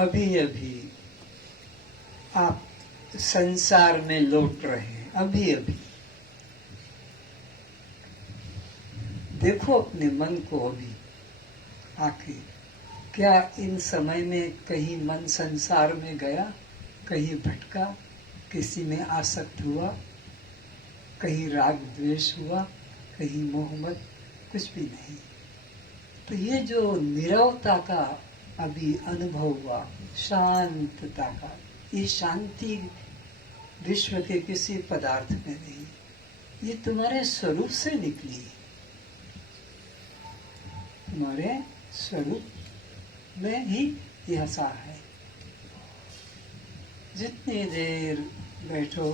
अभी अभी आप संसार में लौट रहे हैं, अभी अभी देखो अपने मन को अभी आके, क्या इन समय में कहीं मन संसार में गया, कहीं भटका, किसी में आसक्त हुआ, कहीं राग द्वेष हुआ, कहीं मोहम्मद, कुछ भी नहीं। तो ये जो निरवता का अभी अनुभव हुआ, शांतता का, ये शांति विश्व के किसी पदार्थ में नहीं, ये तुम्हारे स्वरूप से निकली, तुम्हारे स्वरूप में ही यह सा है। जितनी देर बैठो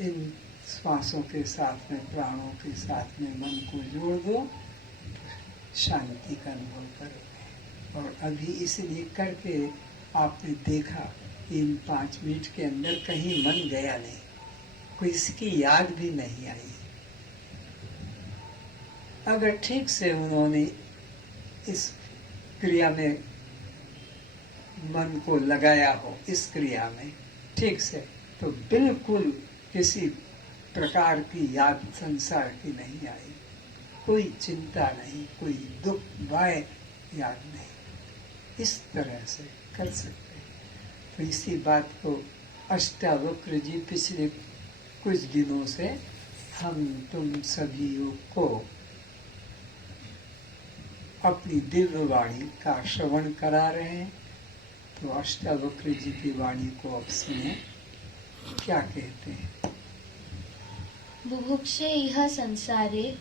इन श्वासों के साथ में, प्राणों के साथ में मन को जोड़ दो, शांति का अनुभव करोगे। और अभी इसलिए करके आपने देखा इन 5 मिनट के अंदर कहीं मन गया नहीं, कोई इसकी याद भी नहीं आई। अगर ठीक से उन्होंने इस क्रिया में मन को लगाया हो, इस क्रिया में ठीक से, तो बिल्कुल किसी प्रकार की याद संसार की नहीं आई, कोई चिंता नहीं, कोई दुख भय याद नहीं। इस तरह से कर सकते हैं। तो इसी बात को अष्टावक्र जी पिछले कुछ दिनों से हम तुम सभी को अपनी दिव्य वाणी का श्रवण करा रहे हैं। तो अष्टावक्र जी की वाणी को अब सुने, क्या कहते हैं। बुभुक्षे इह संसारे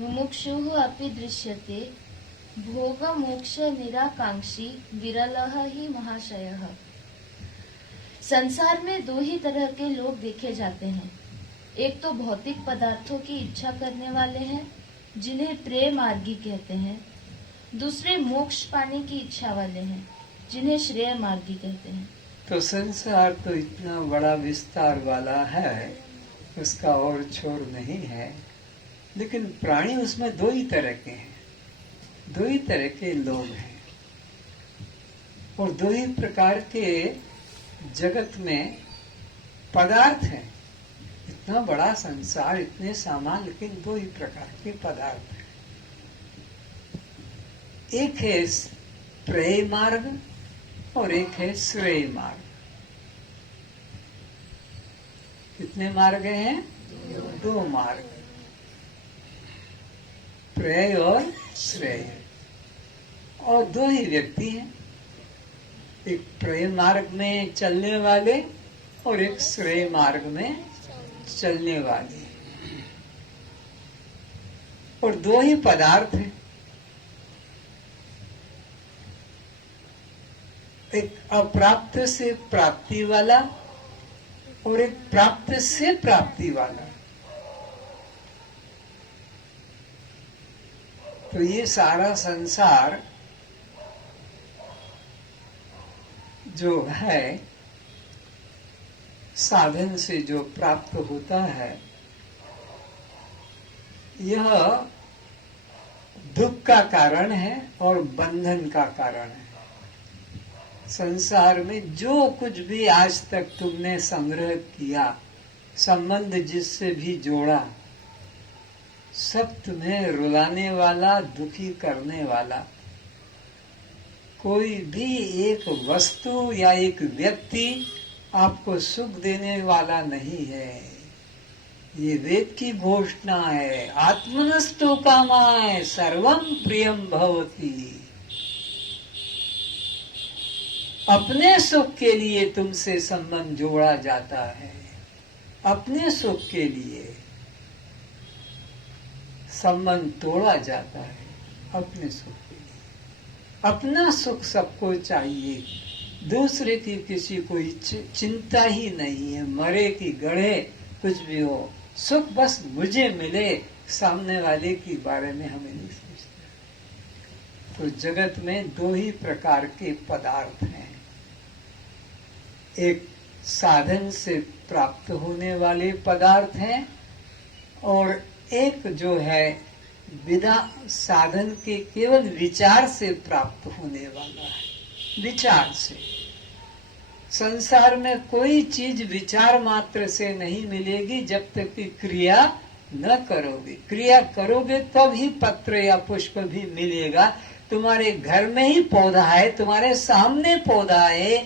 मुमुक्षुः अपि दृश्यते, भोग मोक्ष निराकांक्षी विरलः ही महाशयः। संसार में 2 ही तरह के लोग देखे जाते हैं। एक तो भौतिक पदार्थों की इच्छा करने वाले हैं, जिन्हें प्रेम मार्गी कहते हैं। दूसरे मोक्ष पाने की इच्छा वाले हैं, जिन्हें श्रेय मार्गी कहते हैं। तो संसार तो इतना बड़ा विस्तार वाला है, उसका और छोर नहीं है। लेकिन प्राणी उसमें 2 ही तरह के हैं, 2 ही तरह के लोग हैं, और 2 ही प्रकार के जगत में पदार्थ हैं। इतना बड़ा संसार, इतने सामान, लेकिन 2 ही प्रकार के पदार्थ हैं। एक है प्रेय मार्ग और एक है श्रेय मार्ग। कितने मार्ग हैं? 2 मार्ग, प्रेय और श्रेय। और 2 ही व्यक्ति हैं, एक प्रेय मार्ग में चलने वाले और एक श्रेय मार्ग में चलने वाले, और 2 ही पदार्थ हैं। एक अप्राप्त से प्राप्ति वाला और एक प्राप्त से प्राप्ति वाला। तो ये सारा संसार जो है, साधन से जो प्राप्त होता है, यह दुख का कारण है और बंधन का कारण है। संसार में जो कुछ भी आज तक तुमने संग्रह किया, संबंध जिससे भी जोड़ा, सब तुम्हें रुलाने वाला, दुखी करने वाला। कोई भी एक वस्तु या एक व्यक्ति आपको सुख देने वाला नहीं है। ये वेद की घोषणा है, आत्मनस्तु कामाय सर्वं प्रियं भवति। अपने सुख के लिए तुमसे संबंध जोड़ा जाता है, अपने सुख के लिए संबंध तोड़ा जाता है, अपने सुख के लिए। अपना सुख सबको चाहिए, दूसरे की किसी कोई चिंता ही नहीं है, मरे की गढ़े कुछ भी हो, सुख बस मुझे मिले, सामने वाले के बारे में हमें नहीं सोचना। तो जगत में 2 ही प्रकार के पदार्थ हैं, एक साधन से प्राप्त होने वाले पदार्थ हैं, और एक जो है बिना साधन के केवल विचार से प्राप्त होने वाला है, विचार से। संसार में कोई चीज विचार मात्र से नहीं मिलेगी जब तक कि क्रिया न करोगे। क्रिया करोगे तब ही पत्र या पुष्प भी मिलेगा। तुम्हारे घर में ही पौधा है, तुम्हारे सामने पौधा है,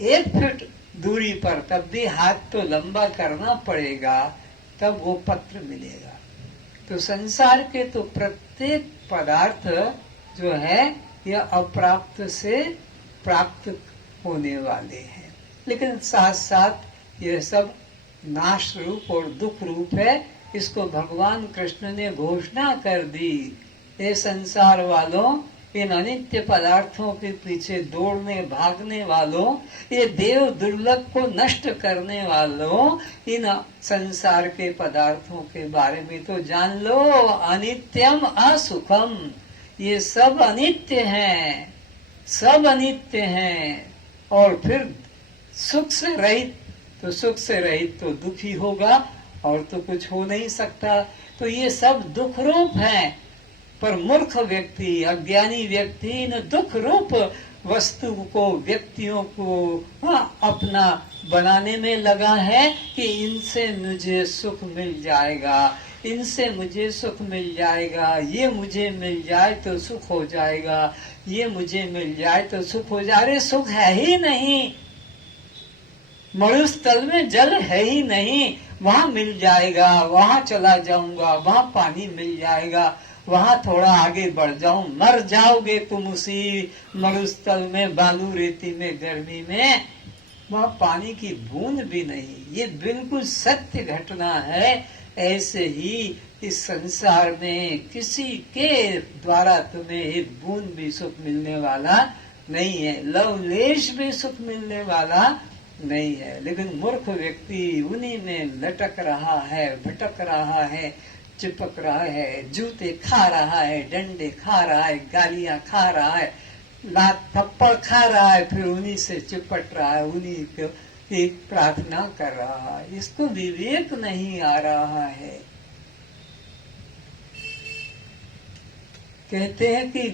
1 फीट दूरी पर, तब भी हाथ तो लंबा करना पड़ेगा, तब वो पत्र मिलेगा। तो संसार के तो प्रत्येक पदार्थ जो है यह अप्राप्त से प्राप्त होने वाले हैं, लेकिन साथ साथ यह सब नाश रूप और दुख रूप है। इसको भगवान कृष्ण ने घोषणा कर दी, ये संसार वालों, इन अनित्य पदार्थों के पीछे दौड़ने भागने वालों, ये देव दुर्लभ को नष्ट करने वालों, इन संसार के पदार्थों के बारे में तो जान लो, अनित्यम असुखम, ये सब अनित्य हैं, सब अनित्य हैं। और फिर सुख से रहित, तो सुख से रहित तो दुखी होगा और तो कुछ हो नहीं सकता। तो ये सब दुख रूप हैं। पर मूर्ख व्यक्ति, अज्ञानी व्यक्ति इन दुख रूप वस्तु को, व्यक्तियों को अपना बनाने में लगा है कि इनसे मुझे सुख मिल जाएगा, इनसे मुझे सुख मिल जाएगा, ये मुझे मिल जाए तो सुख हो जाएगा, ये मुझे मिल जाए तो सुख हो जाए। अरे सुख है ही नहीं, मरुस्थल में जल है ही नहीं, वहां मिल जाएगा, वहां चला जाऊंगा, वहां पानी मिल जाएगा, वहां थोड़ा आगे बढ़ जाऊं, मर जाओगे तुम उसी मरुस्थल में, बालू रेती में, गर्मी में, वहां पानी की बूंद भी नहीं। ये बिल्कुल सत्य घटना है। ऐसे ही इस संसार में किसी के द्वारा तुम्हें एक बूंद भी सुख मिलने वाला नहीं है, लवलेश भी सुख मिलने वाला नहीं है। लेकिन मूर्ख व्यक्ति उन्हीं में लटक रहा है, भटक रहा है, चिपक रहा है, जूते खा रहा है, डंडे खा रहा है, गालियां खा रहा है, लात थप्पड़ खा रहा है, फिर उन्हीं से चिपट रहा है, उन्हीं को एक प्रार्थना कर रहा है। इसको विवेक नहीं आ रहा है। कहते हैं कि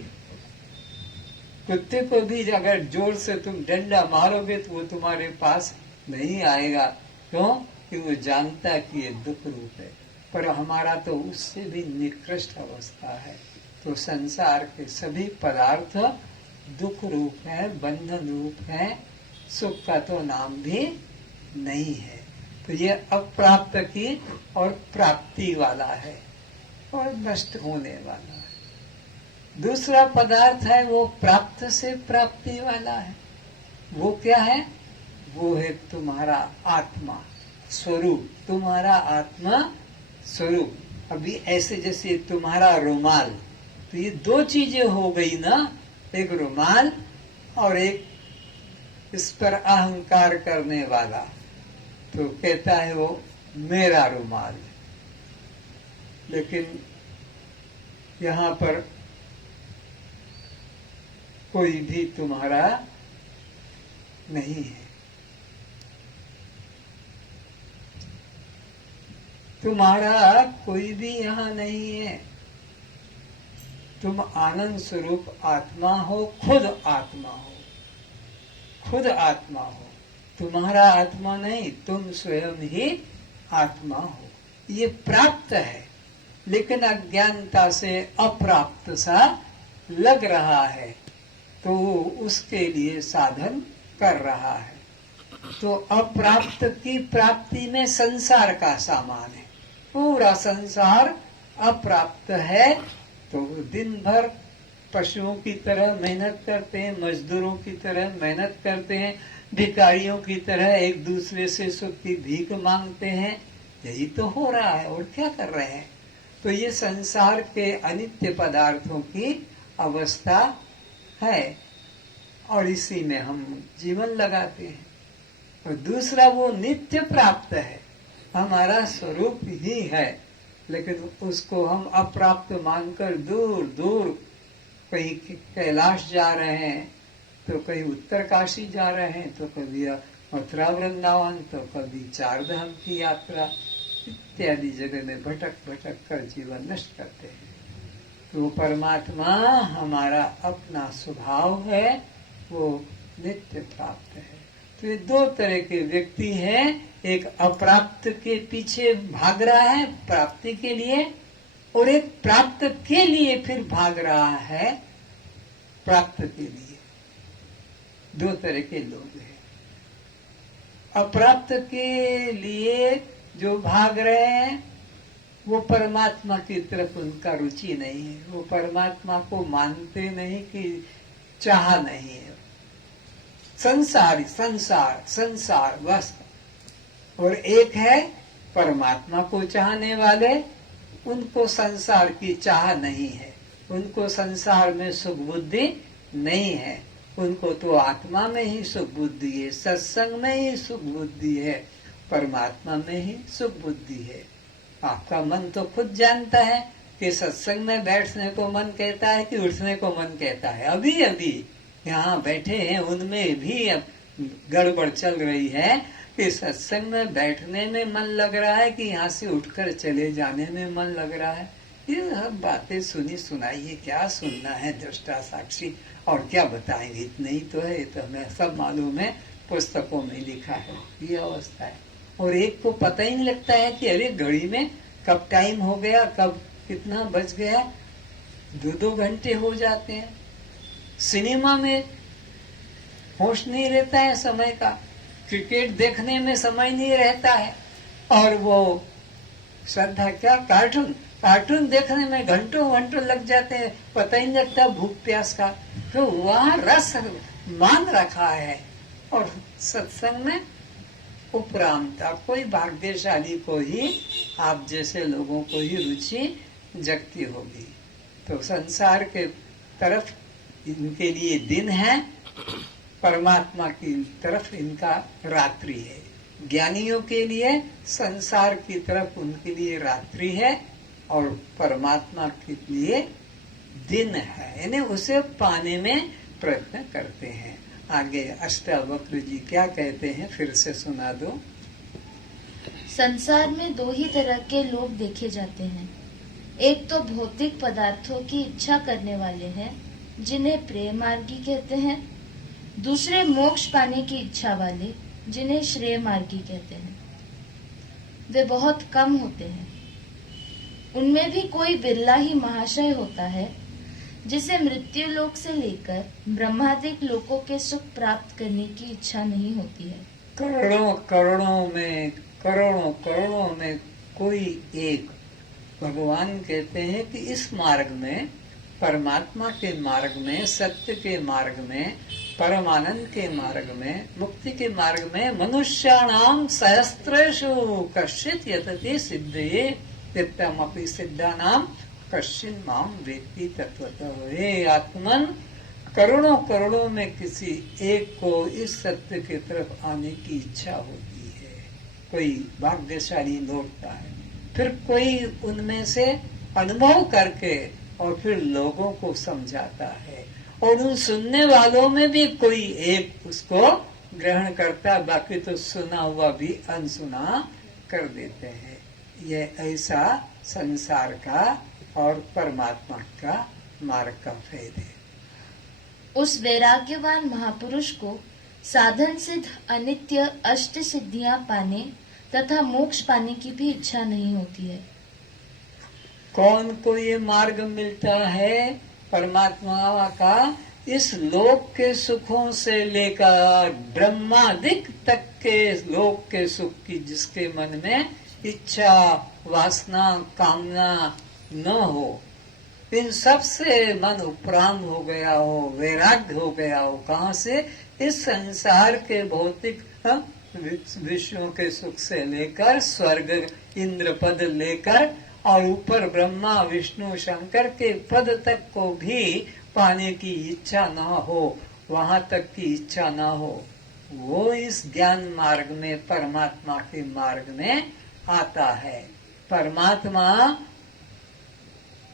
कुत्ते को भी अगर जोर से तुम डंडा मारोगे तो वो तुम्हारे पास नहीं आएगा। क्यों? कि वो जानता है कि ये दुख रूप है। पर हमारा तो उससे भी निकृष्ट अवस्था है। तो संसार के सभी पदार्थ दुख रूप है, बंधन रूप है, सुख का तो नाम भी नहीं है। तो ये अप्राप्त की और प्राप्ति वाला है और नष्ट होने वाला है। दूसरा पदार्थ है वो प्राप्त से प्राप्ति वाला है। वो क्या है? वो है तुम्हारा आत्मा स्वरूप, तुम्हारा आत्मा स्वरूप। अभी ऐसे जैसे तुम्हारा रुमाल, तो ये 2 चीजें हो गई ना, एक रुमाल और एक इस पर अहंकार करने वाला। तो कहता है वो मेरा रुमाल, लेकिन यहाँ पर कोई भी तुम्हारा नहीं है। तुम्हारा कोई भी यहाँ नहीं है। तुम आनंद स्वरूप आत्मा हो, खुद आत्मा हो, खुद आत्मा हो। तुम्हारा आत्मा नहीं, तुम स्वयं ही आत्मा हो। ये प्राप्त है, लेकिन अज्ञानता से अप्राप्त सा लग रहा है, तो उसके लिए साधन कर रहा है। तो अप्राप्त की प्राप्ति में संसार का सामान है। पूरा संसार अप्राप्त है। तो दिन भर पशुओं की तरह मेहनत करते हैं, मजदूरों की तरह मेहनत करते हैं, भिखारियों की तरह एक दूसरे से सुख की भीख मांगते हैं। यही तो हो रहा है, और क्या कर रहे हैं? तो ये संसार के अनित्य पदार्थों की अवस्था है और इसी में हम जीवन लगाते हैं। और दूसरा वो नित्य प्राप्त है, हमारा स्वरूप ही है, लेकिन उसको हम अप्राप्त मानकर दूर दूर कहीं कैलाश जा रहे हैं, तो कहीं उत्तरकाशी जा रहे हैं, तो कभी मथुरा वृंदावन, तो कभी 4 धाम की यात्रा इत्यादि जगह में भटक भटक कर जीवन नष्ट करते हैं। तो परमात्मा हमारा अपना स्वभाव है, वो नित्य प्राप्त है। तो ये दो तरह के व्यक्ति हैं। एक अप्राप्त के पीछे भाग रहा है प्राप्ति के लिए, और एक प्राप्त के लिए फिर भाग रहा है प्राप्त के लिए। दो तरह के लोग हैं। अप्राप्त के लिए जो भाग रहे हैं वो परमात्मा की तरफ उनका रुचि नहीं है, वो परमात्मा को मानते नहीं, कि चाह नहीं है, संसारी संसार संसार बस। और एक है परमात्मा को चाहने वाले, उनको संसार की चाह नहीं है, उनको संसार में सुख बुद्धि नहीं है, उनको तो आत्मा में ही सुख बुद्धि है, सत्संग में ही सुख बुद्धि है, परमात्मा में ही सुख बुद्धि है। आपका मन तो खुद जानता है कि सत्संग में बैठने को मन कहता है कि उठने को मन कहता है। अभी अभी यहाँ बैठे हैं उनमें भी अब गड़बड़ चल रही है कि सत्संग में बैठने में मन लग रहा है कि यहाँ से उठकर चले जाने में मन लग रहा है। ये सब बातें सुनी सुनाई है, क्या सुनना है दृष्टा साक्षी, और क्या बताएंगे, इतने ही तो है, तो हमें सब मालूम है, पुस्तकों में लिखा है, ये अवस्था है। और एक को पता ही नहीं लगता है कि अरे घड़ी में कब टाइम हो गया, कब कितना बज गया, 2-2 घंटे हो जाते हैं। सिनेमा में होश नहीं रहता है समय का, क्रिकेट देखने में समय नहीं रहता है, और वो श्रद्धा क्या कार्टून देखने में घंटों घंटों लग जाते हैं, पता ही नहीं लगता भूख प्यास का। तो वहाँ रस मान रखा है। और सत्संग में उपरामता, कोई भाग्यशाली को ही, आप जैसे लोगों को ही रुचि जगती होगी। तो संसार के तरफ इनके लिए दिन है, परमात्मा की तरफ इनका रात्रि है। ज्ञानियों के लिए संसार की तरफ उनके लिए रात्रि है, और परमात्मा के लिए दिन है, यानी उसे पाने में प्रयत्न करते हैं। आगे अष्टावक्र जी क्या कहते हैं, फिर से सुना दो। संसार में 2 ही तरह के लोग देखे जाते हैं। एक तो भौतिक पदार्थों की इच्छा करने वाले हैं, जिन्हें प्रेम मार्गी कहते हैं। दूसरे मोक्ष पाने की इच्छा वाले, जिन्हें श्रेय मार्गी कहते हैं। वे बहुत कम होते हैं। उनमें भी कोई बिरला ही महाशय होता है, जिसे मृत्यु लोक से लेकर ब्रह्मादिक लोकों के सुख प्राप्त करने की इच्छा नहीं होती है। करोड़ों में कोई एक, भगवान कहते हैं कि इस मार्ग में, परमात्मा के मार्ग में, सत्य के मार्ग में, परमानंद के मार्ग में, मुक्ति के मार्ग में, मनुष्याणाम सहस्रेषु कश्चित् यतते सिद्धये नित्यमपि सिद्धानाम कश्चिन् माम वेत्ति तत्वतः। हे आत्मन, करोड़ों में किसी एक को इस सत्य की तरफ आने की इच्छा होती है, कोई भाग्यशाली लौटता है, फिर कोई उनमें से अनुभव करके और फिर लोगों को समझाता है, और उन सुनने वालों में भी कोई एक उसको ग्रहण करता, बाकी तो सुना हुआ भी अनसुना कर देते हैं। यह ऐसा संसार का और परमात्मा का मार्ग का भेद है। उस वैराग्यवान महापुरुष को साधन सिद्ध अनित्य अष्ट सिद्धियां पाने तथा मोक्ष पाने की भी इच्छा नहीं होती है। कौन को ये मार्ग मिलता है परमात्मा का? इस लोक के सुखों से लेकर ब्रह्मादिक तक के लोक के सुख की जिसके मन में इच्छा, वासना, कामना न हो, इन सब से मन उपराम हो गया हो, वैराग्य हो गया हो। कहाँ से? इस संसार के भौतिक विषयों के सुख से लेकर, स्वर्ग इंद्र पद लेकर, और ऊपर ब्रह्मा विष्णु शंकर के पद तक को भी पाने की इच्छा न हो, वहां तक की इच्छा न हो, वो इस ज्ञान मार्ग में, परमात्मा के मार्ग में आता है। परमात्मा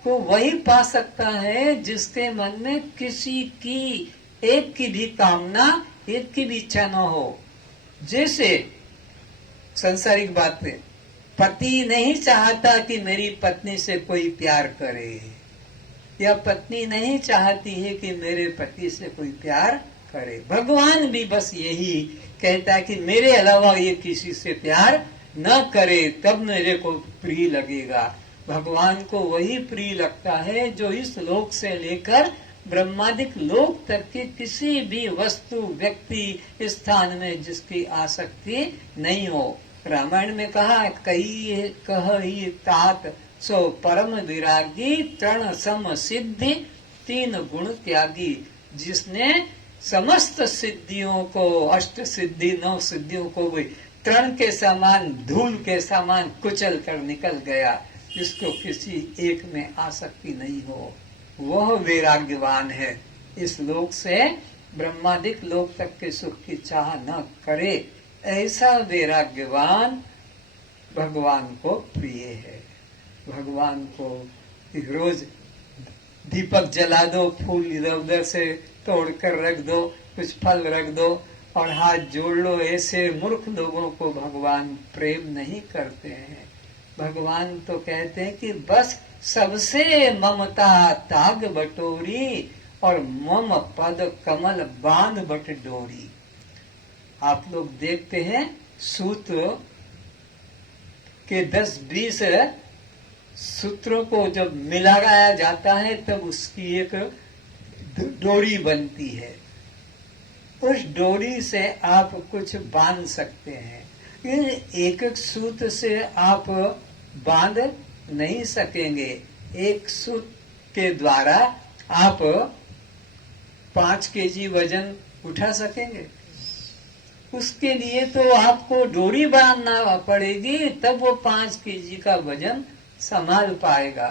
को वही पा सकता है जिसके मन में किसी की एक की भी कामना, एक की भी इच्छा न हो। जैसे सांसारिक बात है, पति नहीं चाहता कि मेरी पत्नी से कोई प्यार करे, या पत्नी नहीं चाहती है कि मेरे पति से कोई प्यार करे। भगवान भी बस यही कहता है कि मेरे अलावा ये किसी से प्यार न करे तब मेरे को प्रिय लगेगा। भगवान को वही प्रिय लगता है जो इस लोक से लेकर ब्रह्मादिक लोक तक की किसी भी वस्तु व्यक्ति स्थान में जिसकी आसक्ति नहीं हो। रामायण में कहा कही तात सो परम विरागी तृण सम सिद्धि तीन गुण त्यागी। जिसने समस्त सिद्धियों को, अष्ट सिद्धि 9 सिद्धियों को भी तृण के समान, धूल के समान कुचल कर निकल गया, जिसको किसी एक में आसक्ति नहीं हो, वह वैराग्यवान है। इस लोक से ब्रह्मादिक लोक तक के सुख की चाह न करे, ऐसा वैराग्यवान भगवान को प्रिय है। भगवान को रोज दीपक जला दो, फूल इधर उधर से तोड़ कर रख दो, कुछ फल रख दो और हाथ जोड़ लो, ऐसे मूर्ख लोगों को भगवान प्रेम नहीं करते हैं। भगवान तो कहते हैं कि बस सबसे ममता ताग बटोरी और मम पद कमल बांध बट डोरी। आप लोग देखते हैं सूत्र के 10-20 सूत्रों को जब मिलाया जाता है तब उसकी एक डोरी बनती है। उस डोरी से आप कुछ बांध सकते हैं। एक एक सूत्र से आप बांध नहीं सकेंगे। एक सूत्र के द्वारा आप 5 केजी वजन उठा सकेंगे? उसके लिए तो आपको डोरी बांधना पड़ेगी, तब वो 5 केजी का वजन संभाल पाएगा।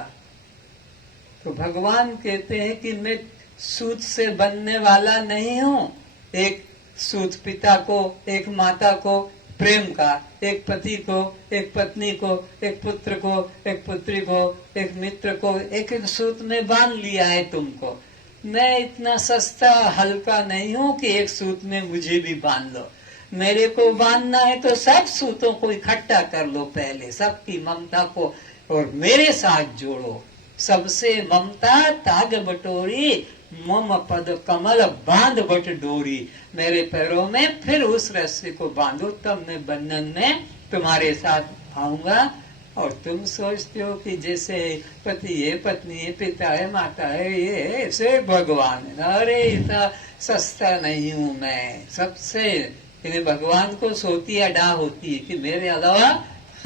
तो भगवान कहते हैं कि मैं सूत से बनने वाला नहीं हूँ। एक सूत पिता को, एक माता को प्रेम का, एक पति को, एक पत्नी को, एक पुत्र को, एक पुत्री को, एक मित्र को एक एक सूत में बांध लिया है तुमको। मैं इतना सस्ता हल्का नहीं हूँ कि एक सूत में मुझे भी बांध लो। मेरे को बांधना है तो सब सूतों को इकट्ठा कर लो, पहले सबकी ममता को और मेरे साथ जोड़ो। सबसे ममता ताग बटोरी मम पद कमल बांध बट डोरी। मेरे पैरों में फिर उस रस्सी को बांधो, तब मैं बंधन में तुम्हारे साथ आऊंगा। और तुम सोचते हो कि जैसे पति है, पत्नी है, पिता है, माता है, ये ऐसे भगवान है। अरे इतना सस्ता नहीं हूं मैं। सबसे भगवान को सोती अडा होती है कि मेरे अलावा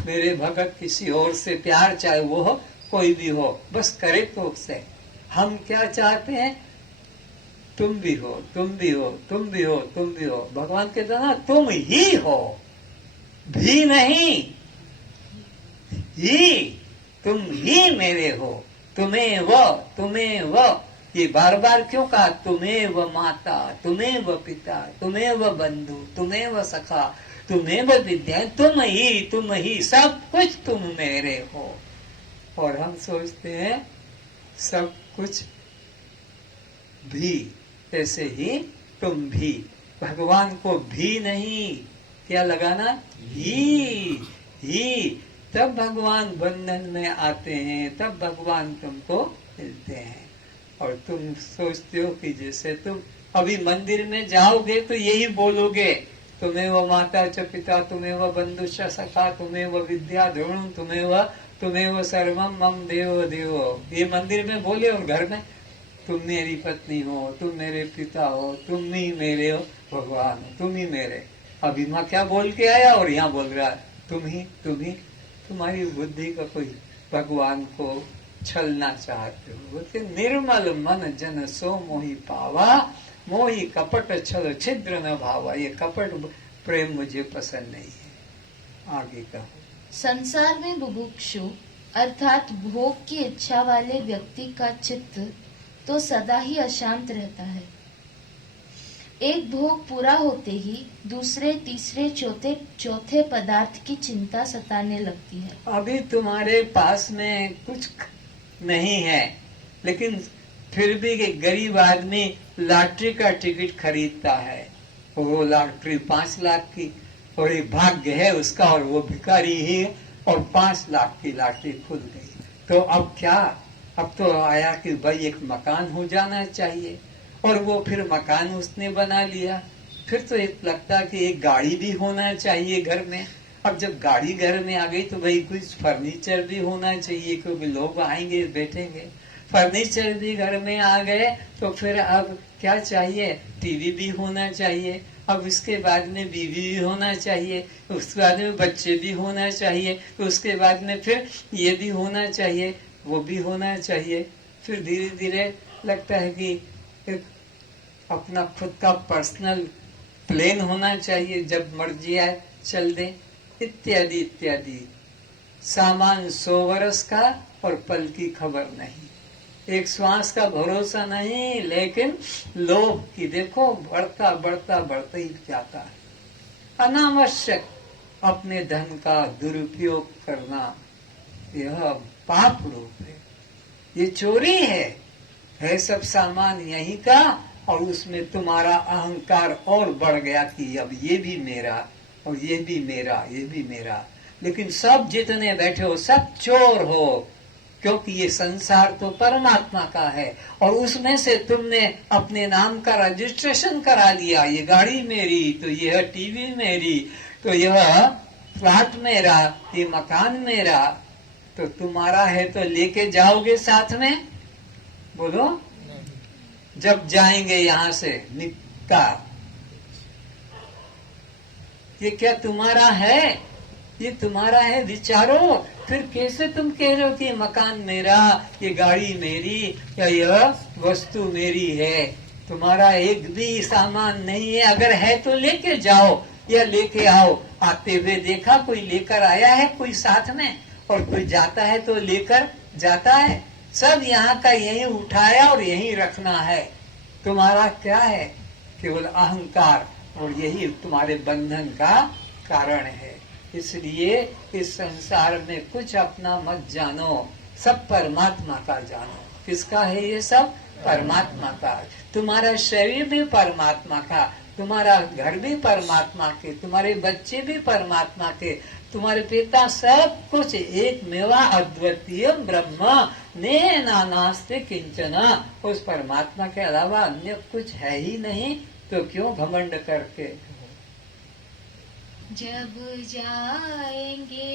मेरे भगत किसी और से प्यार, चाहे वो हो कोई भी हो, बस करे तो उससे। हम क्या चाहते हैं? तुम भी हो, तुम भी हो, तुम भी हो, तुम भी हो। भगवान कहते ना तुम ही हो, भी नहीं, ही, तुम ही मेरे हो। तुम्हें वो ये बार बार क्यों कहा? तुम्हें वो माता, तुम्हें वो पिता, तुम्हें वो बंधु, तुम्हें वो सखा, तुम्हें वो विद्या, तुम ही सब कुछ तुम मेरे हो। और हम सोचते हैं सब कुछ भी, ऐसे ही तुम भी। भगवान को भी नहीं, क्या लगाना? ही। तब भगवान बंधन में आते हैं, तब भगवान तुमको मिलते हैं। और तुम सोचते हो कि जैसे तुम अभी मंदिर में जाओगे तो यही बोलोगे, तुम्हें वो माता च पिता, तुम्हें वो बंधु च सखा, तुम्हें वो विद्या द्रोण, तुम्हें वो सर्वम मम देवो देवो। ये मंदिर में बोले और घर में तुम मेरी पत्नी हो, तुम मेरे पिता हो, तुम ही मेरे हो भगवान हो, तुम ही मेरे। अभी माँ क्या बोल के आया और यहाँ बोल रहा है तुम ही। तुम्हारी बुद्धि का कोई भगवान को छलना चाहते हो। बोलते निर्मल मन जन सो मोहि पावा, मोहि कपट छल छिद्र न भावा। ये कपट प्रेम मुझे पसंद नहीं है। आगे का संसार में बुभुक्षु अर्थात भोग की इच्छा वाले व्यक्ति का चित्त तो सदा ही अशांत रहता है। एक भोग पूरा होते ही दूसरे, तीसरे, चौथे पदार्थ की चिंता सताने लगती है। अभी तुम्हारे पास में कुछ नहीं है, लेकिन फिर भी एक गरीब आदमी लॉटरी का टिकट खरीदता है। वो लॉटरी 5 लाख की, और एक भाग्य है उसका, और वो भिखारी ही है, और 5 लाख की लॉटरी खुल गई। तो अब क्या? अब तो आया कि भाई एक मकान हो जाना चाहिए, और वो फिर मकान उसने बना लिया। फिर तो एक लगता कि एक गाड़ी भी होना चाहिए घर में। अब जब गाड़ी घर में आ गई तो भाई कुछ फर्नीचर भी होना चाहिए, क्योंकि लोग आएंगे बैठेंगे। फर्नीचर भी घर में आ गए तो फिर अब क्या चाहिए, टीवी भी होना चाहिए। अब उसके बाद में बीवी भी होना चाहिए, उसके बाद में बच्चे भी होना चाहिए, तो उसके बाद में फिर ये भी होना चाहिए, वो भी होना चाहिए। फिर धीरे धीरे लगता है कि एक अपना खुद का पर्सनल प्लेन होना चाहिए, जब मर्जी आए चल दे, इत्यादि इत्यादि। सामान 100 वर्ष का और पल की खबर नहीं, एक श्वास का भरोसा नहीं, लेकिन लोभ की देखो बढ़ता बढ़ता बढ़ता ही जाता है। अनावश्यक अपने धन का दुरुपयोग करना यह पाप रूप है, ये चोरी है सब सामान यहीं का, और उसमें तुम्हारा अहंकार और बढ़ गया कि अब ये भी मेरा और ये भी मेरा, ये भी मेरा। लेकिन सब जितने बैठे हो सब चोर हो, क्योंकि ये संसार तो परमात्मा का है, और उसमें से तुमने अपने नाम का रजिस्ट्रेशन करा लिया। ये गाड़ी मेरी, तो यह टीवी मेरी, तो यह फ्लैट मेरा, ये मकान मेरा, तो तुम्हारा है तो लेके जाओगे साथ में? बोलो, जब जाएंगे यहाँ से निकाल, ये क्या तुम्हारा है? ये तुम्हारा है, विचारो। फिर कैसे तुम कह रहे हो कि मकान मेरा, ये गाड़ी मेरी, या यह वस्तु मेरी है? तुम्हारा एक भी सामान नहीं है। अगर है तो लेके जाओ या लेके आओ। आते हुए देखा कोई लेकर आया है कोई साथ में, और कोई जाता है तो लेकर जाता है। सब यहाँ का यही उठाया और यही रखना है। तुम्हारा क्या है? केवल अहंकार, और यही तुम्हारे बंधन का कारण है। इसलिए इस संसार में कुछ अपना मत जानो, सब परमात्मा का जानो। किसका है ये सब? परमात्मा का। तुम्हारा शरीर भी परमात्मा का, तुम्हारा घर भी परमात्मा के, तुम्हारे बच्चे भी परमात्मा के, तुम्हारे पिता, सब कुछ एक मेवा अद्वितीय ब्रह्म ने नानास्ते किंचना। उस परमात्मा के अलावा अन्य कुछ है ही नहीं, तो क्यों घमंड करके? जब जाएंगे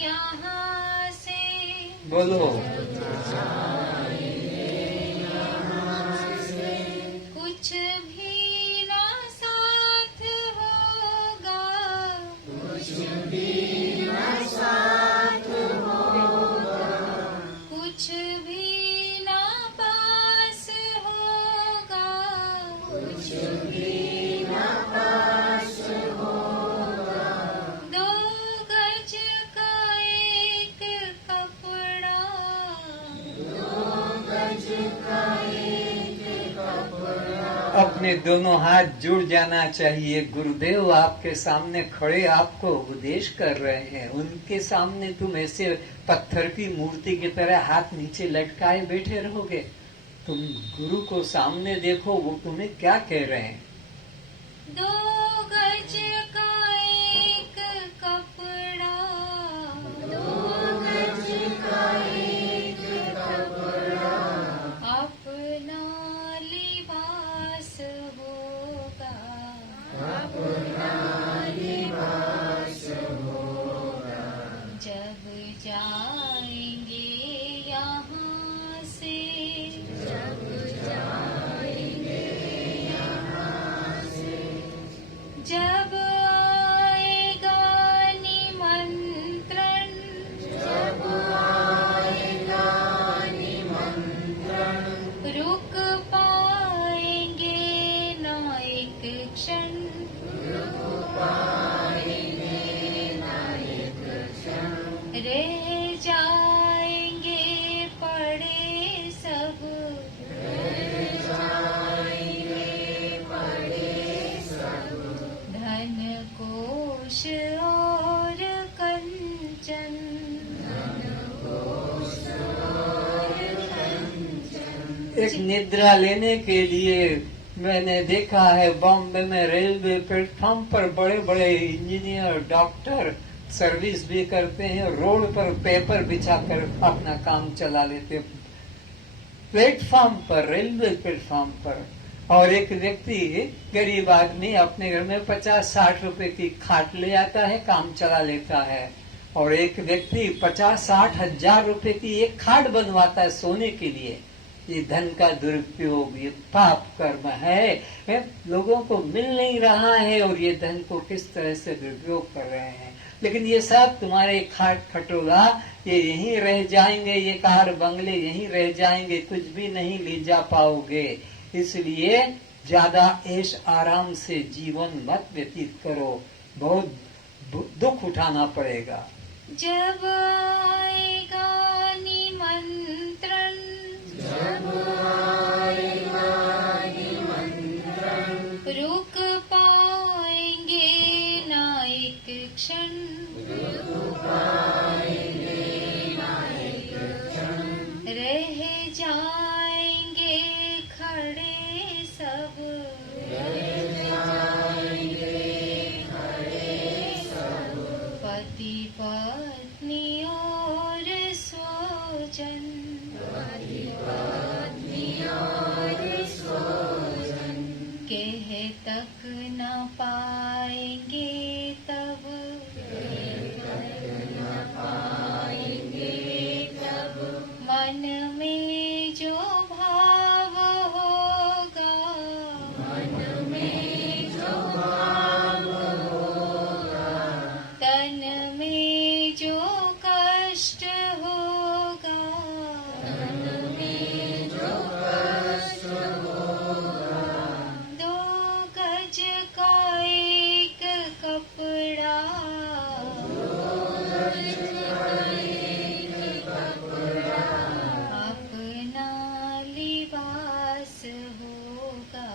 यहाँ से, बोलो, कुछ भी ना साथ होगा, कुछ भी ना साथ होगा, कुछ भी ना पास होगा, कुछ भी ना पास होगा। 2 गज का एक कपड़ा, 2 गज का एक कपड़ा। अपने दोनों हाथ जुड़ जाना चाहिए। गुरुदेव आपके सामने खड़े आपको उपदेश कर रहे हैं, उनके सामने तुम ऐसे पत्थर की मूर्ति की तरह हाथ नीचे लटकाए बैठे रहोगे? तुम गुरु को सामने देखो, वो तुम्हें क्या कह रहे हैं? 2 गज का एक कपड़ा, 2 गज का एक कपड़ा, अपना लिबास होगा, अपना लिबास होगा। जब जाएंगे यहाँ से, जब जाएंगे यहाँ से, जब आएगा निमंत्रण, जब आएगा निमंत्रण, रुक पाएंगे ना एक क्षण, रुक पाएंगे ना एक क्षण, रह जाएंगे पड़े सब, रह जाएंगे पड़े सब, धन कोश और कंचन, धन कोश और कंचन। एक निद्रा लेने के लिए मैंने देखा है बॉम्बे में रेलवे प्लेटफॉर्म पर बड़े बड़े इंजीनियर, डॉक्टर सर्विस भी करते हैं, रोड पर पेपर बिछाकर अपना काम चला लेते। प्लेटफॉर्म पर, रेलवे प्लेटफॉर्म पर और एक व्यक्ति गरीब आदमी अपने घर में 50-60 रुपए की खाट ले आता है, काम चला लेता है। और एक व्यक्ति 50-60 हजार रुपए की एक खाट बनवाता है सोने के लिए। ये धन का दुरुपयोग, ये पाप कर्म है। लोगों को मिल नहीं रहा है और ये धन को किस तरह से दुरुपयोग कर रहे हैं। लेकिन ये सब तुम्हारे खाट खटोला ये यहीं रह जाएंगे, ये कार बंगले यहीं रह जाएंगे, कुछ भी नहीं ले जा पाओगे। इसलिए ज्यादा ऐश आराम से जीवन मत व्यतीत करो, बहुत दुख उठाना पड़ेगा। जब आएगा निमंत्रण, रुक पाएंगे ना एक क्षण, रह जाएंगे खड़े सब, पति पत्नी और स्वजन, कह तक न पाएंगे तब, मन में जो भाव होगा, तन में जो कष्ट होगा, दो गज का एक कपड़ा, अपना लिबास होगा,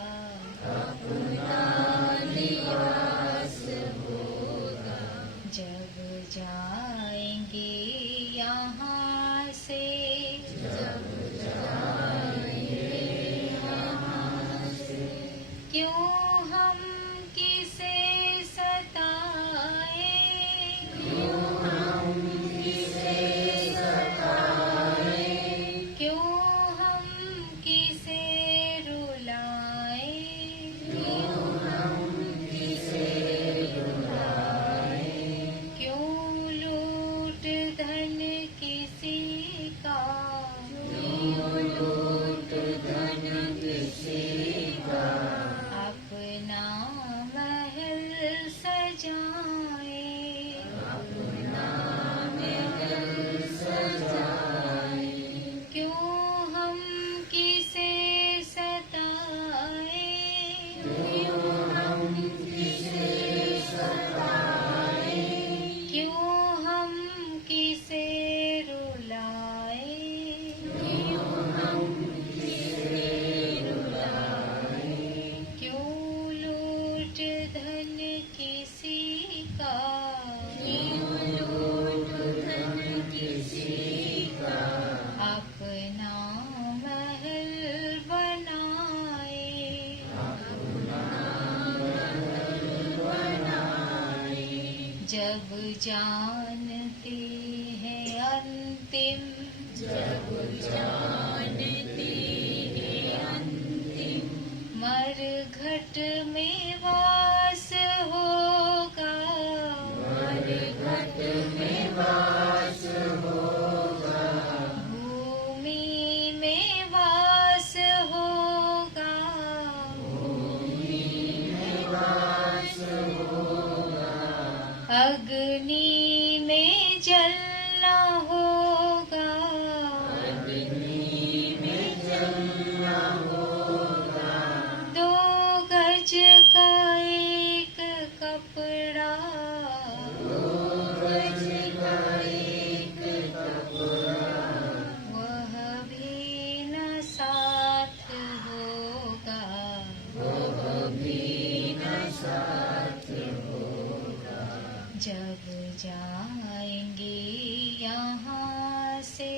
जब जाएंगे यहाँ से, क्यों हम किसे सताएं, क्यों हम किसे रुलाएं, क्यों लूट धन किसी का, अपना महल सजाएं, क्यों हम किसे सताएं, क्यों हम किसे रुलाएं, क्यों लूट धन किसी का, अपना महल बनाए, जब जानते हैं अंतिम, मरघट में वास होगा, भूमि में वास होगा, अग्नि में जलना होगा, दो गज का एक कपड़ा, वह भी न साथ होगा, जब जाएंगे यहाँ से,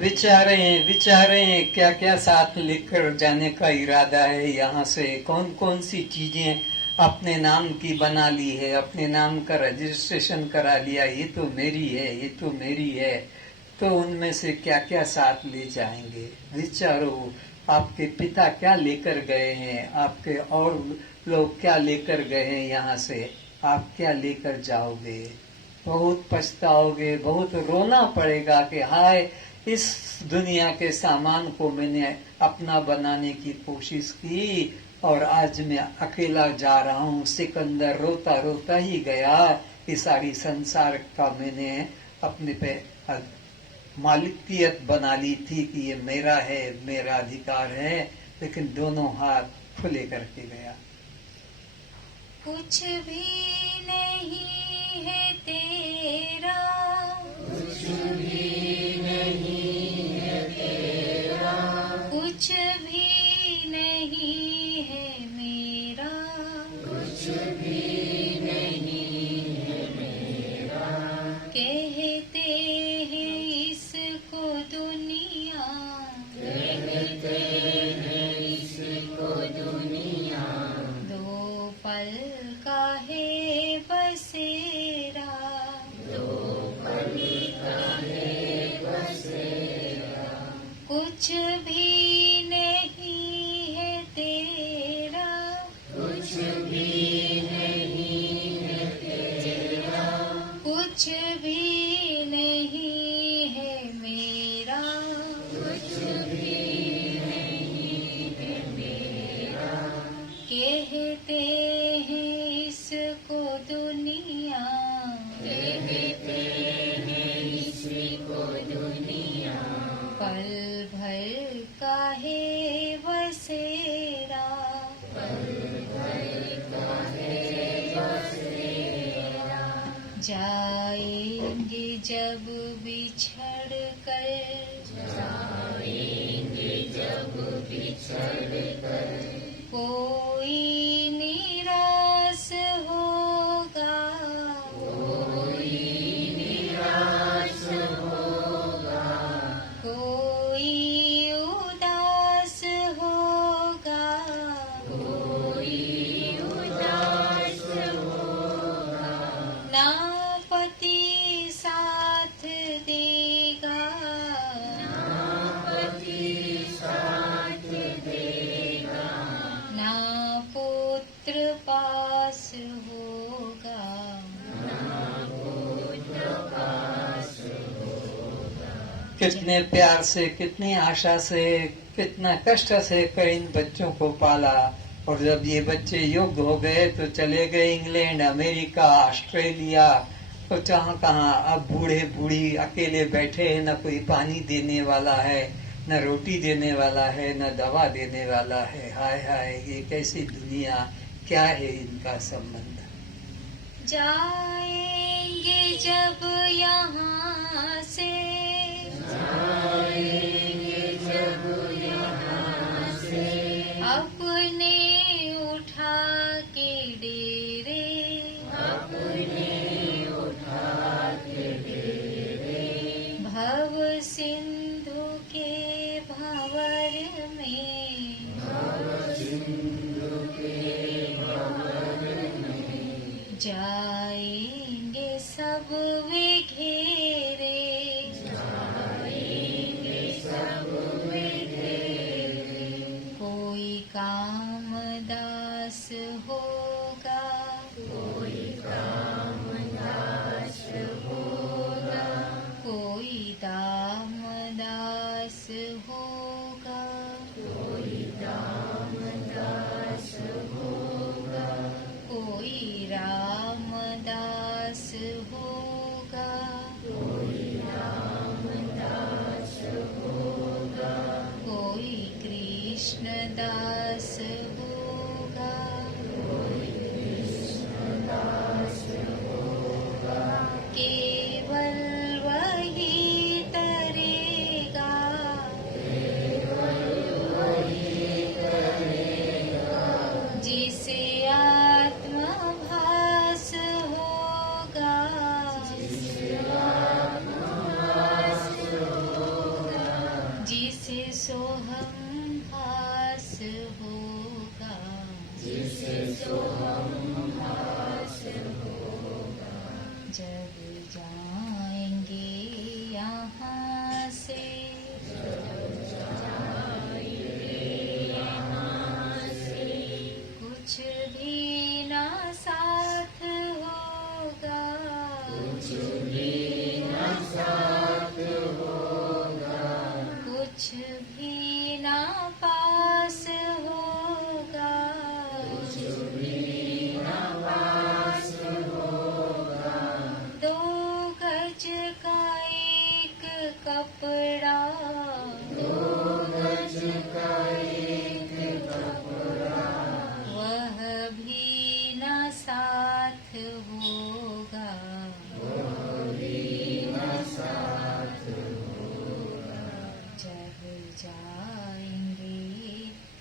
विचारें क्या क्या साथ लेकर जाने का इरादा है। यहाँ से कौन कौन सी चीजें अपने नाम की बना ली है, अपने नाम का रजिस्ट्रेशन करा लिया, ये तो मेरी है, ये तो मेरी है। तो उनमें से क्या क्या साथ ले जाएंगे? विचारो, आपके पिता क्या लेकर गए हैं, आपके और लोग क्या लेकर गए हैं यहाँ से, आप क्या लेकर जाओगे? बहुत पछताओगे, बहुत रोना पड़ेगा कि हाय, इस दुनिया के सामान को मैंने अपना बनाने की कोशिश की और आज मैं अकेला जा रहा हूँ। सिकंदर रोता रोता ही गया कि सारी संसार का मैंने अपने पे मालिकियत बना ली थी कि ये मेरा है, मेरा अधिकार है, लेकिन दोनों हाथ खुले करके गया। कुछ भी नहीं है तेरा, कुछ भी नहीं है तेरा, कुछ भी नहीं है मेरा, कुछ भी नहीं है मेरा, कहते हैं इसको दुनिया, कहते हैं इसको दुनिया, दो पल का है बसेरा, दो पल का है बसेरा, कुछ भी नहीं है तेरा, कुछ भी नहीं है तेरा, कुछ भी नहीं है मेरा, कुछ भी नहीं है मेरा, कहते हैं इसको दुनिया, कहते हैं इसको दुनिया, पल भर का है बसेरा, पल भर का है बसेरा, जाएंगे जब बिछड़ कर, जाएंगे जब बिछड़ कर, कोई निराश होगा, कोई निराश होगा, कोई उदास होगा, कोई उदास होगा, ना पति साथ देगा, ना पति साथ देगा, ना पुत्र पास होगा, ना पुत्र पास होगा। कितने प्यार से, कितनी आशा से, कितना कष्ट से इन बच्चों को पाला, और जब ये बच्चे योग्य हो गए तो चले गए इंग्लैंड, अमेरिका, ऑस्ट्रेलिया, तो जहाँ कहाँ अब बूढ़े बूढ़ी अकेले बैठे हैं, न कोई पानी देने वाला है, न रोटी देने वाला है, न दवा देने वाला है। हाय हाय, ये कैसी दुनिया, क्या है इनका संबंध? जाएंगे जब यहाँ से, जाएंगे जब यहाँ से, अपने उठा के डेरे, अपने उठा के डेरे, भव सिंधु के भंवर में, भव सिंधु के भंवर में, जाएंगे सब वे घेरे, जाएंगे सब वे घेरे, कोई कामदास होगा, कोई कामदास होगा, कोई दामदास होगा, कोई दामदास होगा, कोई रामदास होगा, कोई रामदास होगा, कोई कृष्णदास होगा, कोई कृष्णदास होगा, केवल वही तरेगा,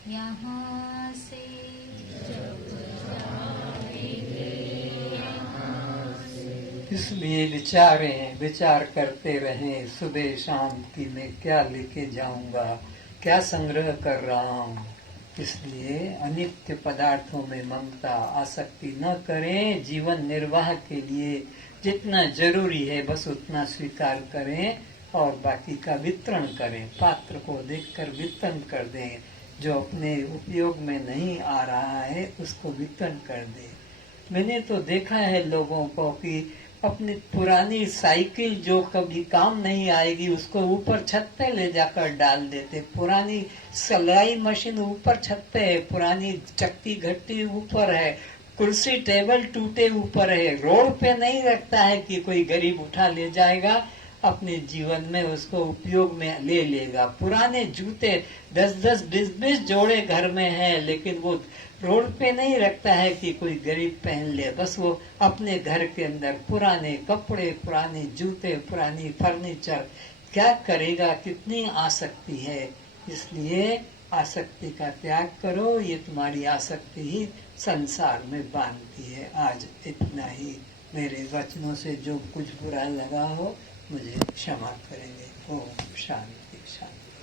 यहाँ से इसलिए विचारें, विचार करते रहें सुबह शाम की मैं क्या लेके जाऊंगा, क्या संग्रह कर रहा हूँ। इसलिए अनित्य पदार्थों में ममता आसक्ति न करें। जीवन निर्वाह के लिए जितना जरूरी है बस उतना स्वीकार करें और बाकी का वितरण करें। पात्र को देखकर वितरण कर दें। जो अपने उपयोग में नहीं आ रहा है उसको वितरण कर दें। मैंने तो देखा है लोगों को कि अपनी पुरानी साइकिल जो कभी काम नहीं आएगी उसको ऊपर छत पे ले जाकर डाल देते। पुरानी सिलाई मशीन ऊपर छत पे है, पुरानी चक्की घट्टी ऊपर है, कुर्सी टेबल टूटे ऊपर है, रोड पे नहीं रखता है कि कोई गरीब उठा ले जाएगा, अपने जीवन में उसको उपयोग में ले लेगा। पुराने जूते 10-10, 20-20 जोड़े घर में हैं, लेकिन वो रोड पे नहीं रखता है कि कोई गरीब पहन ले। बस वो अपने घर के अंदर पुराने कपड़े, पुराने जूते, पुरानी फर्नीचर, क्या करेगा। कितनी आसक्ति है। इसलिए आसक्ति का त्याग करो। ये तुम्हारी आसक्ति ही संसार में बांधती है। आज इतना ही। मेरे वचनों से जो कुछ बुरा लगा हो मुझे क्षमा करेंगे। ओम शांति शांति।